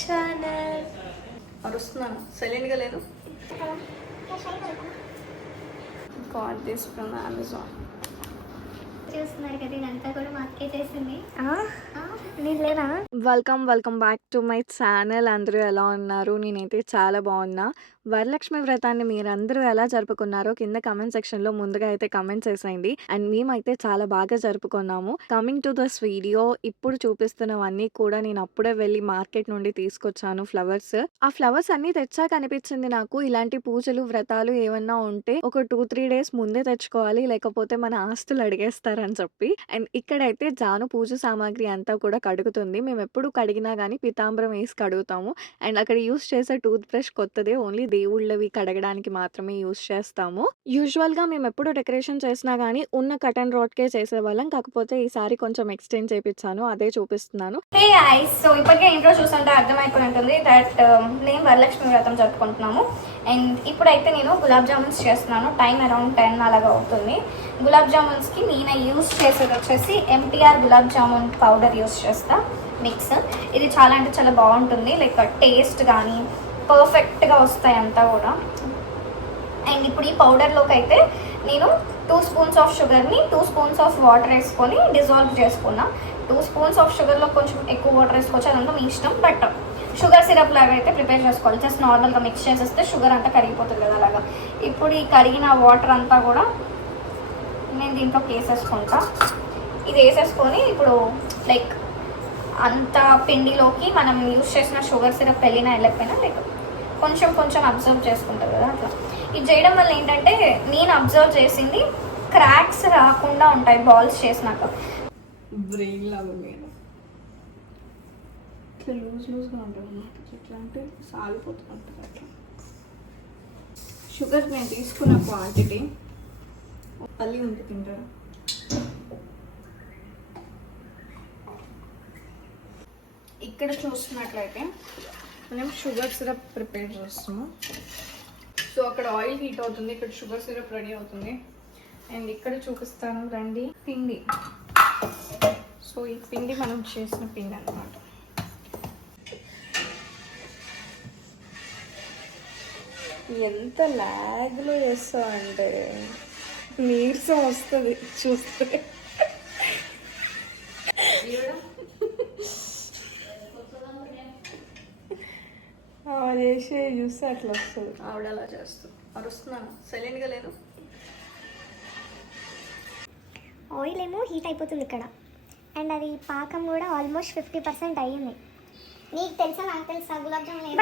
Channel. అరుస్తున్నాను, సైలెంట్గా లేదు. Got this from Amazon. చూస్తున్నారు కదా, ఇదంతా కూడా మా అక్కే చేసింది. నేను లేనా? Welcome back to my channel. అందరూ ఎలా ఉన్నారు? నేనైతే చాలా బాగున్నా. వరలక్ష్మి వ్రతాన్ని మీరందరూ ఎలా జరుపుకున్నారో కింద కమెంట్ సెక్షన్లో ముందుగా అయితే కమెంట్ చేసేయండి. అండ్ మేమైతే చాలా బాగా జరుపుకున్నాము. కమింగ్ టు దిస్ వీడియో, ఇప్పుడు చూపిస్తున్నవన్నీ కూడా నేను అప్పుడే వెళ్ళి మార్కెట్ నుండి తీసుకొచ్చాను ఫ్లవర్స్. ఆ ఫ్లవర్స్ అన్నీ తెచ్చాక అనిపించింది నాకు, ఇలాంటి పూజలు వ్రతాలు ఏమన్నా ఉంటే ఒక 2-3 డేస్ ముందే తెచ్చుకోవాలి, లేకపోతే మన ఆస్తులు అడిగేస్తారని చెప్పి. అండ్ ఇక్కడైతే జాను పూజ సామాగ్రి అంతా కూడా కడుగుతుంది. మేము ఎప్పుడు కడిగినా కానీ పితాంబరం వేసి కడుగుతాము. అండ్ అక్కడ యూస్ చేసే టూత్ బ్రష్ కొత్తదే, ఓన్లీ దేవుళ్ళవి కడగడానికి మాత్రమే యూస్ చేస్తాము. యూజువల్గా మేము ఎప్పుడు డెకరేషన్ చేసినా కానీ ఉన్న కటన్ రాడ్కే చేసేవాళ్ళం, కాకపోతే ఈసారి కొంచెం ఎక్స్టెండ్ చేపించాను, అదే చూపిస్తున్నాను. హే గైస్, సో ఇప్పటికే ఇంట్రో చూస్తుంటే అర్థమైపోయి ఉంటుంది దట్ నేను వరలక్ష్మి వ్రతం జరుపుకుంటున్నాము. అండ్ ఇప్పుడైతే నేను గులాబ్ జామున్స్ చేస్తున్నాను. టైం అరౌండ్ 10 అలాగా అవుతుంది. గులాబ్ జామున్స్కి నేను యూస్ చేసేది వచ్చేసి MTR gulab jamun powder use చేస్తా, మిక్స్. ఇది చాలా అంటే చాలా బాగుంటుంది, లైక్ టేస్ట్ కానీ పర్ఫెక్ట్గా వస్తాయి అంతా కూడా. అండ్ ఇప్పుడు ఈ పౌడర్లోకి అయితే నేను 2 స్పూన్స్ ఆఫ్ షుగర్ని 2 స్పూన్స్ ఆఫ్ వాటర్ వేసుకొని డిజాల్వ్ చేసుకున్నా. 2 స్పూన్స్ ఆఫ్ షుగర్లో కొంచెం ఎక్కువ వాటర్ వేసుకోవచ్చు, అదంతా మీ ఇష్టం. బట్ షుగర్ సిరప్ లాగా అయితే ప్రిపేర్ చేసుకోవాలి. జస్ట్ నార్మల్గా మిక్స్ చేసేస్తే షుగర్ అంతా కరిగిపోతుంది కదా అలాగా. ఇప్పుడు ఈ కరిగిన వాటర్ అంతా కూడా నేను దీంట్లో వేసేసుకుంటా. ఇది వేసేసుకొని ఇప్పుడు లైక్ అంత పిండిలోకి మనం యూస్ చేసిన షుగర్ సిరప్ వెళ్ళినా వెళ్ళకపోయినా లైక్ కొంచెం కొంచెం అబ్జర్వ్ చేసుకుంటారు కదా అట్లా. ఇది చేయడం వల్ల ఏంటంటే నేను అబ్జర్వ్ చేసింది క్రాక్స్ రాకుండా ఉంటాయి బాల్స్ చేసినాక. బ్రెయిన్ లాగా నేను ఇట్లా లూజ్గా ఉంటుంది అన్నమాట. ఎట్లా అంటే సాగిపోతూ ఉంటుంది అట్లా. షుగర్ నేను తీసుకున్న క్వాంటిటీ పల్లి ఉంటే తింటారు. ఇక్కడ చూస్తున్నట్లయితే మనం షుగర్ సిరప్ ప్రిపేర్ చేస్తున్నాము. సో అక్కడ ఆయిల్ హీట్ అవుతుంది, ఇక్కడ షుగర్ సిరప్ రెడీ అవుతుంది. అండ్ ఇక్కడ చూపిస్తాను రండి, పిండి. సో ఈ పిండి మనం చేసిన పిండి అన్నమాట. ఎంత లాగ్లో చేస్తావు అంటే నీరసం వస్తుంది చూస్తే. చేసే చూస్తే అట్లా వస్తుంది. ఆవిడ అలా చేస్తూ అరుస్తున్నాను, సైలెంట్గా లేదు. ఆయిల్ ఏమో హీట్ అయిపోతుంది ఇక్కడ. అండ్ అది పాకం కూడా ఆల్మోస్ట్ 50% అయ్యింది. నీకు తెలుసా నాకు తెలుసా గులాబ్ జామున్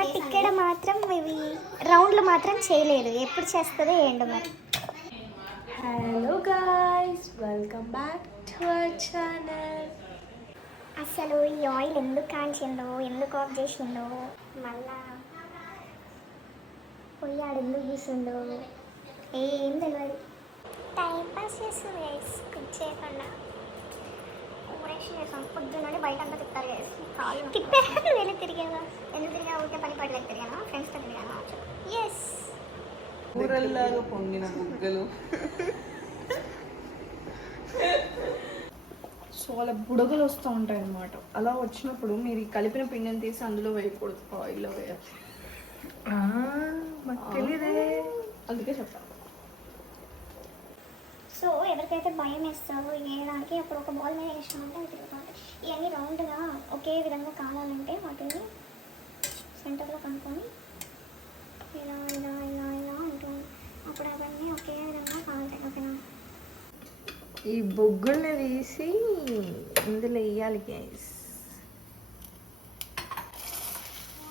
బట్ ఇక్కడ మాత్రం ఇవి రౌండ్లు మాత్రం చేయలేదు. ఎప్పుడు చేస్తుందో ఏంటో మరి. Hello guys, welcome back to our channel. అసలు ఈ ఆయిల్ ఎందుకు కాంచిందో, ఎందుకు ఆఫ్ చేసిందో, మళ్ళా పొయ్యాడు ఎందుకు చూసిందో ఏం తెలియదు. టైం పాస్ చేస్తుంది గైస్, కుక్ చేయకుండా ఊరేషన్ చేసాం. పొద్దున్నే బయట అంతా తిప్పారు గైస్. కాలు తిప్పారు, వెళ్ళి తిరిగాను. ఎందుకు తిరిగా ఊరికే పని పడలేక తిరిగాను, ఫ్రెండ్స్తో తిరిగాను. ఎస్, ఊరల్లాగా పొంగిన బుగ్గలు. సో అలా బుడగలు వస్తూ ఉంటాయి అన్నమాట. అలా వచ్చినప్పుడు మీరు ఈ కలిపిన పిండిని తీసి అందులో వేయకూడదు, ఆయిల్లో వేయాలి. అందుకే చెప్తాను. సో ఎవరికైతే భయం వేస్తారో వేయడానికి అప్పుడు ఒక బాల్ మీద వేసినామంటే అది తిరుగుతుంది. ఇవన్నీ రౌండ్గా ఒకే విధంగా కావాలంటే వాటిని సెంటర్లో కనుక్కొని ఇలా ఇలా ఇలా ఇలా ఉంటుంది. అప్పుడు అవన్నీ ఒకే విధంగా కావాలి. ఓకేనా? ఈ బొగ్గుల్ని తీసి ఇందులో వేయాలి గైస్.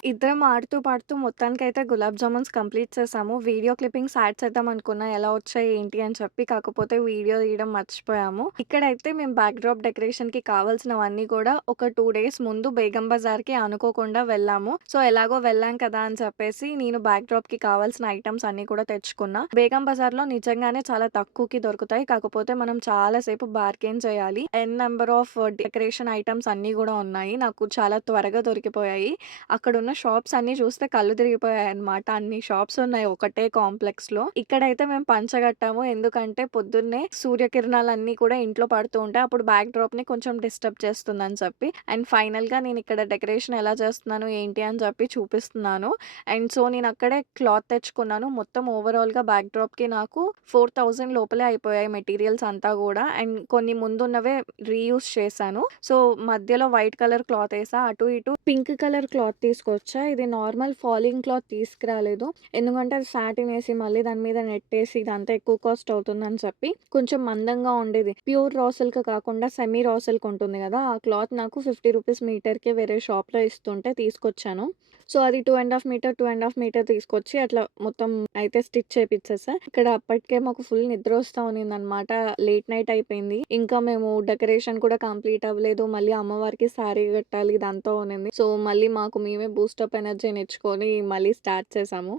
ఇద్దరం ఆడుతూ పాడుతూ మొత్తానికైతే గులాబ్ జామున్స్ కంప్లీట్ చేసాము. వీడియో క్లిప్పింగ్స్ యాడ్ చేద్దాం అనుకున్నా, ఎలా వచ్చాయి ఏంటి అని చెప్పి, కాకపోతే వీడియో తీయడం మర్చిపోయాము. ఇక్కడైతే మేము బ్యాక్ డ్రాప్ డెకరేషన్ కి కావాల్సినవన్నీ కూడా ఒక 2 days ముందు బేగం బజార్ కి అనుకోకుండా వెళ్ళాము. సో ఎలాగో వెళ్ళాం కదా అని చెప్పేసి నేను బ్యాక్ డ్రాప్ కి కావాల్సిన ఐటమ్స్ అన్ని కూడా తెచ్చుకున్నా. బేగం బజార్ లో నిజంగానే చాలా తక్కువకి దొరుకుతాయి, కాకపోతే మనం చాలా సేపు బార్గెన్ చేయాలి. నెంబర్ ఆఫ్ డెకరేషన్ ఐటమ్స్ అన్ని కూడా ఉన్నాయి, నాకు చాలా త్వరగా దొరికిపోయాయి. అక్కడ ఉన్న ఉన్న షాప్స్ అన్నీ చూస్తే కళ్ళు తిరిగిపోయాయన్నమాట. అన్ని షాప్స్ ఉన్నాయి ఒకటే కాంప్లెక్స్‌లో. ఇక్కడైతే మేము పంచగట్టాము. ఎందుకంటే పొద్దున్నే సూర్యకిరణాలన్నీ కూడా ఇంట్లో పడుతూ ఉంటాయి. అప్పుడు బ్యాక్ డ్రాప్‌ని కొంచెం డిస్టర్బ్ చేస్తుందని చెప్పి. అండ్ ఫైనల్‌గా నేను ఇక్కడ డెకరేషన్ ఎలా చేస్తున్నాను, ఏంటి అని చెప్పి చూపిస్తున్నాను. అండ్ సో, నేను అక్కడే క్లాత్ తెచ్చుకున్నాను. మొత్తం ఓవరాల్‌గా బ్యాక్ డ్రాప్‌కి నాకు 4000 లోపలే అయిపోయాయి మెటీరియల్స్ అంతా గూడా. అండ్ కొన్ని ముందున్నవే రీయూజ్ చేశాను. సో, మధ్యలో వైట్ కలర్ క్లాత్ ఏసా. అటు ఇటు పింక్ కలర్ క్లాత్ తీసుకొచ్చా. ఇది నార్మల్ ఫాలింగ్ క్లాత్ తీసుకురాలేదు. ఎందుకంటే అది సాటిన్ ఏసి మళ్ళీ దాని మీద నెట్టేసి ఇదంతా ఎక్కువ కాస్ట్ అవుతుందని చెప్పి కొంచెం మందంగా ఉండేది. ప్యూర్ రా సిల్క్ కాకుండా సెమీ రా సిల్క్ ఉంటుంది గదా! ఆ క్లాత్ నాకు 50 రూపీస్ మీటర్‌కే వేరే షాప్‌లో ఇస్తుంటే తీసుకొచ్చాను. సో, అది 2 ½ మీటర్, 2 ½ మీటర్ తీసుకొచ్చి అట్లా మొత్తం అయితే స్టిచ్ చేపిచ్చేసా. ఇక్కడ అప్పటికే మాకు ఫుల్ నిద్రొస్తా ఉన్నిందనమాట. లేట్ నైట్ అయిపోయింది. ఇంకా మేము డెకరేషన్ కూడా కంప్లీట్ అవ్వలేదు. మళ్ళీ అమ్మవారికి శారీ కట్టాలి ఇదంతా ఉన్నింది. సో, మళ్ళీ మాకు మేమే బూస్టప్ ఎనర్జీని ఇచ్చుకొని మళ్ళీ స్టార్ట్ చేశాము.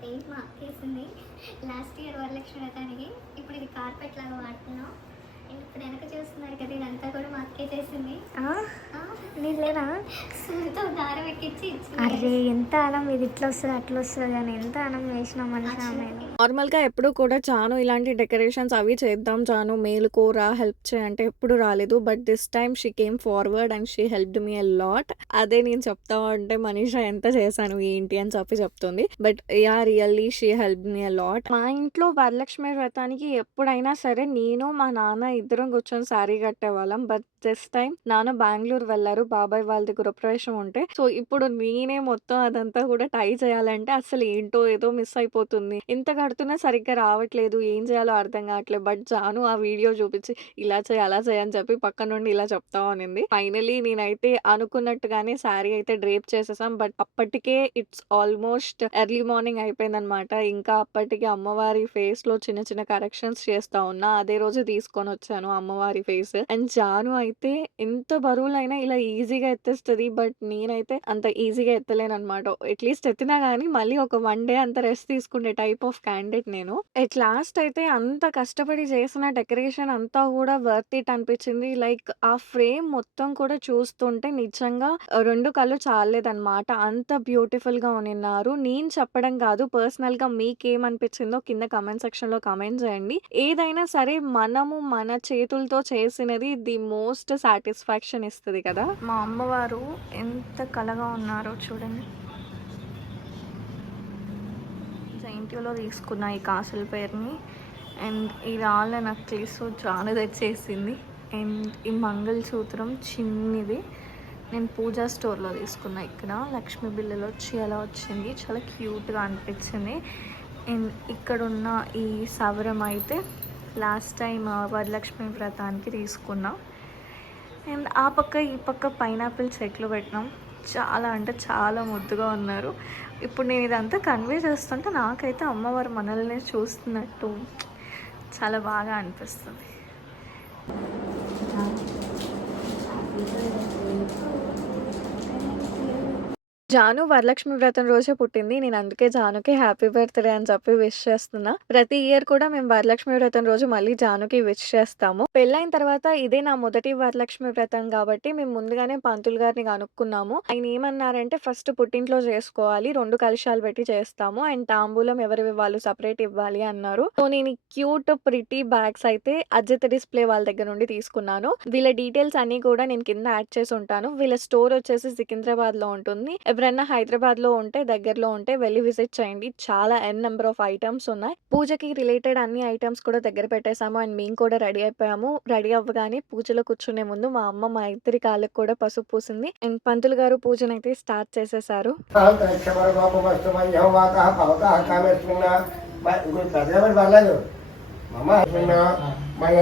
పెయింట్ మా అక్కేసింది లాస్ట్ ఇయర్ వరలక్ష్మి వ్రతానికి. ఇప్పుడు ఇది కార్పెట్ లాగా వాడుతున్నాం. అండ్ ఇప్పుడు వెనక చూస్తున్నారు కదా, ఇదంతా కూడా మా అక్కే చేసింది. నీకు లేదా? సూదితో దారం ఎక్కించి ఇచ్చింది. అరే ఎంత అనం, ఇది ఇట్లా వస్తుంది అట్లా వస్తుంది అని ఎంత అనం వేసినాం మనిషి ఆమె. నార్మల్‌గా ఎప్పుడు కూడా చాను ఇలాంటి డెకరేషన్స్ అవి చేద్దాం చాను మేలుకోరా హెల్ప్ చేయి అంటే ఎప్పుడు రాలేదు. But this time she came forward and she helped me a lot. అదే నేను చెప్తా ఉంటే మనీషా ఎంత చేశాను ఏంటి అని చెప్పి చెప్తుంది. But yeah! Really she helped me a lot. మా ఇంట్లో వరలక్ష్మి వ్రతానికి ఎప్పుడైనా సరే నేను, మా నాన్న ఇద్దరం కూర్చొని శారీ కట్టేవాళ్ళం. బట్ దిస్ టైమ్ నాన్న బెంగుళూరు వెళ్లారు. బాబాయ్ వాళ్ళది గృహప్రవేశం ఉంటే. సో, ఇప్పుడు నేనే మొత్తం అదంతా కూడా టై చేయాలంటే అసలు ఏంటో ఏదో మిస్ అయిపోతుంది. ఎంత కడుతున్నా సరిగ్గా రావట్లేదు. ఏం చేయాలో అర్థం కావట్లేదు. బట్ జాను ఆ వీడియో చూపించి ఇలా చేయి, అలా చేయి అని చెప్పి పక్క నుండి ఇలా చెప్తా ఉన్నింది. ఫైనల్లీ నేనైతే అనుకున్నట్టుగానే శారీ అయితే డ్రేప్ చేసేసాం. బట్ అప్పటికే ఇట్స్ ఆల్మోస్ట్ ఎర్లీ మార్నింగ్ అయిపోయిందనమాట. ఇంకా అప్పటికి అమ్మవారి ఫేస్‌లో చిన్న చిన్న కరెక్షన్స్ చేస్తా ఉన్నా. అదే రోజు తీసుకొనొచ్చాను అమ్మవారి ఫేస్. అండ్ జాను అయితే ఎంత బరువులైనా ఇలా ఈజీగా ఎత్తేస్తది. బట్ నేనైతే అంత ఈజీగా ఎత్తలేననమాట. అట్‌లీస్ట్ ఎత్తినా గానీ మళ్ళీ ఒక 1 డే అంత రెస్ట్ తీసుకునే టైప్ ఆఫ్ క్యాండిడేట్ నేను. ఎట్ లాస్ట్ అయితే అంత కష్టపడి చేసిన డెకరేషన్ అంతా కూడా వర్త్ ఇట్ అనిపించింది. లైక్ ఆ ఫ్రేమ్ మొత్తం కూడా చూస్తుంటే నిజంగా 2 కళ్ళు చాలలేదనమాట. అంత బ్యూటిఫుల్‌గా ఉన్నిన్నారు. నేను చెప్పడం కాదు, పర్సనల్‌గా మీకేమనిపించిందో కింద కామెంట్ సెక్షన్‌లో కామెంట్ చేయండి. ఏదైనా సరే మనము మన చేతులతో చేసినది ది మోస్ట్ సాటిస్ఫాక్షన్ ఇస్తది కదా! మా అమ్మవారు ఎంత కళగా ఉన్నారో చూడండి. జైంట్యూలో తీసుకున్న ఈ కాసుల పేరుని అండ్ ఈ రాళ్ళ నెక్లెస్ జాను తెచ్చేసింది. అండ్ ఈ మంగళసూత్రం చిన్నది నేను పూజా స్టోర్‌లో తీసుకున్నా. ఇక్కడ లక్ష్మీ బిళ్ళలు వచ్చి అలా వచ్చింది. చాలా క్యూట్‌గా అనిపించింది. అండ్ ఇక్కడున్న ఈ సవరం అయితే లాస్ట్ టైం వరలక్ష్మి వ్రతానికి తీసుకున్నా. అండ్ ఆ పక్క ఈ పక్క పైనాపిల్ చెట్లు పెట్టినాం. చాలా అంటే చాలా ముద్దుగా ఉన్నారు. ఇప్పుడు నేను ఇదంతా కన్వే చేస్తుంటే నాకైతే అమ్మవారు మనల్ని చూస్తున్నట్టు చాలా బాగా అనిపిస్తుంది. జాను వరలక్ష్మి వ్రతం రోజే పుట్టింది. నేను అందుకే జానుకి హ్యాపీ బర్త్‌డే అని చెప్పి విష్ చేస్తున్నా. ప్రతి ఇయర్ కూడా మేము వరలక్ష్మి వ్రతం రోజు మళ్ళీ జానుకి విష్ చేస్తాము. పెళ్ళైన తర్వాత ఇదే నా మొదటి వరలక్ష్మి వ్రతం కాబట్టి మేము ముందుగానే పంతులు గారిని కనుక్కున్నాము. ఆయన ఏమన్నారంటే ఫస్ట్ పుట్టింట్లో చేసుకోవాలి. 2 కలశాలు పెట్టి చేస్తాము. అండ్ తాంబూలం ఎవరివి వాళ్ళు సెపరేట్ ఇవ్వాలి అన్నారు. సో నేను ఈ క్యూట్ ప్రిటీ బ్యాగ్స్ అయితే అజిత్ డిస్‌ప్లే వాళ్ళ దగ్గర నుండి తీసుకున్నాను. వీళ్ళ డీటెయిల్స్ అన్నీ కూడా నేను కింద యాడ్ చేసి ఉంటాను. వీళ్ళ స్టోర్ వచ్చేసి సికింద్రాబాద్‌లో ఉంటుంది. ఎవరైనా హైదరాబాద్‌లో ఉంటే దగ్గరలో ఉంటే వెళ్లి విజిట్ చేయండి. చాలా నెంబర్ ఆఫ్ ఐటెమ్స్ ఉన్నాయి. పూజకి రిలేటెడ్ అన్ని ఐటెమ్స్ కూడా దగ్గర పెట్టేసాము. అండ్ మేము కూడా రెడీ అయిపోయాము. రెడీ అవ్వగానే పూజలో కూర్చునే ముందు మా అమ్మ మా ఇద్దరి కాళ్ళకి కూడా పసుపు పూసింది. అండ్ పంతులు గారు పూజనైతే స్టార్ట్ చేసేసారు. పర్లేదు మయ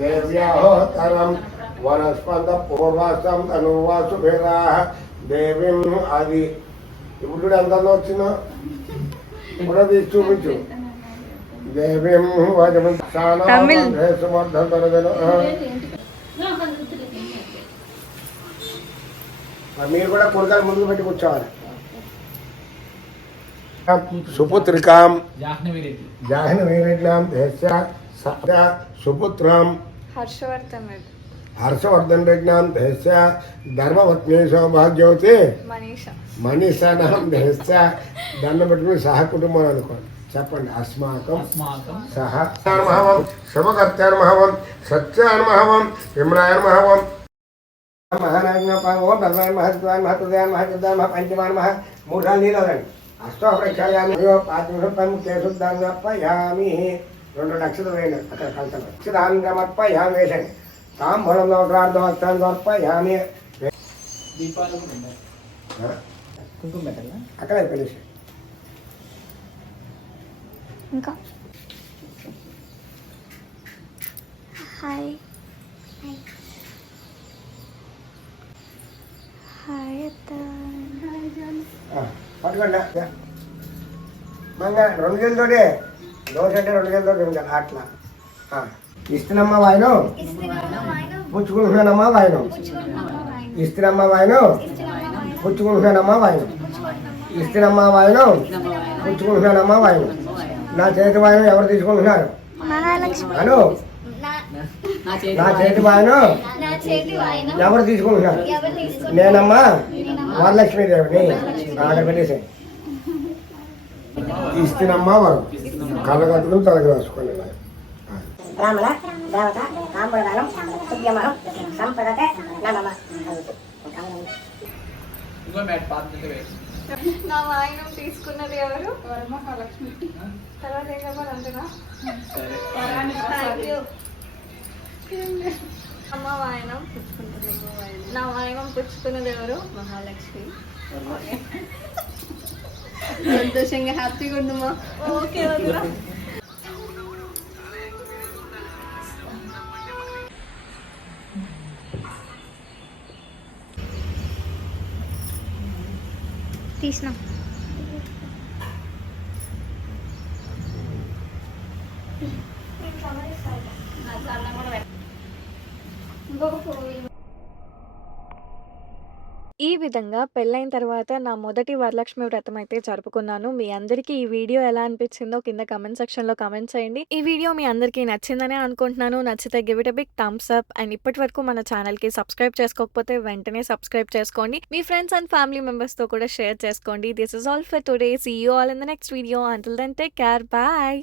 దేవ్యాహోత్తరం వనస్పంద పూర్వాసం తనువాసు భేదా దేవీం అది ఇప్పుడు ఎంత వచ్చిందో కూడా తీసి చూపించు దేవీం మీరు కూడా కూరగాయలు ముందుకు పెట్టి కూర్చోవాలి. సుపుత్రికాం జాహ్నవీరెడ్లాం సుపుత్రాం హర్షవర్ధన్ రెడ్డి, హర్షవర్ధన్ రెడ్లాం దేశ ధర్మపత్ని సౌభాగ్యవతి మనీషానాం దేశ దండం పెట్టుకుని సహ కుటుంబం అనుకోండి. చెప్పండి. అస్మాకం సహ మహవం శుభకర్తార్మహవం సత్యాన్మహవం విమ్రాయన్మహవం మహానాయకం భగవాన్ మహత్వాన్ మహత్వాన్ మహత్వాన్ పంచమాన్ మహ 3 సార్లు నీళ్ళు వదండి. అష్టో ప్రక్షాళయామి 5 నిమిషాలు కేశుద్ధాంగప్పయామి 2 లక్షలు వేయండి. అక్కడ కలసలు అక్షరాంగమప్పయామి వేసండి. తాంబూలం ప్రార్థన సమర్పయామి. అక్కడ కలిసి ఇంకా హాయ్ హాయ్ అత్త. పట్టుకోండి. మంగ 2 గేలతోటి దోశ అంటే 2 గేలతో తింటారు అట్లా. ఇస్తున్నమ్మ వాయను పుచ్చుకుంటున్నానమ్మా వాయను. ఇస్తున్నమ్మ వాయను పుచ్చుకుంటున్నానమ్మా వాయను. ఇస్తున్నమ్మ వాయను పుచ్చుకుంటున్నానమ్మా వాయను. నా చేతి వాయను ఎవరు తీసుకుంటున్నారు అను? నా చేతి వాయను ఎవరు తీసుకుంటున్నారు? నేనమ్మా వరలక్ష్మీదేవిని. అక్కడ పెట్టేసాయి. ఇస్తున్నమ్మా వారు కళ్ళ కట్టుకుని తలకి రాసుకోండి. రామల దేవత తాంబూలదానం తుభ్యమహం సంపదతే నమః. నా వాయినం తీసుకున్నది ఎవరు? వరమహాలక్ష్మి. తర్వాత ఏం చెప్పాలి అంతేనా? అమ్మ వాయనం పుచ్చుకుంటున్నది. నా వాయనం పుచ్చుకున్నది ఎవరు? మహాలక్ష్మి. సంతోషంగా హ్యాపీగా ఉండమ్మా. ఓకే వదినా. తీసిన ఈ విధంగా పెళ్ళైన తర్వాత నా మొదటి వరలక్ష్మి వ్రతం అయితే జరుపుకున్నాను. మీ అందరికీ ఈ వీడియో ఎలా అనిపించిందో కింద కమెంట్ సెక్షన్‌లో కమెంట్ చేయండి. ఈ వీడియో మీ అందరికీ నచ్చిందనే అనుకుంటున్నాను. నచ్చితే give it a big thumbs up. And ఇప్పటివరకు మన ఛానల్‌కి సబ్స్క్రైబ్ చేసుకోకపోతే వెంటనే సబ్స్క్రైబ్ చేసుకోండి. మీ ఫ్రెండ్స్ అండ్ ఫ్యామిలీ మెంబర్స్‌తో కూడా షేర్ చేసుకోండి. This is all for today. See you all in the next video. Until then take care. Bye.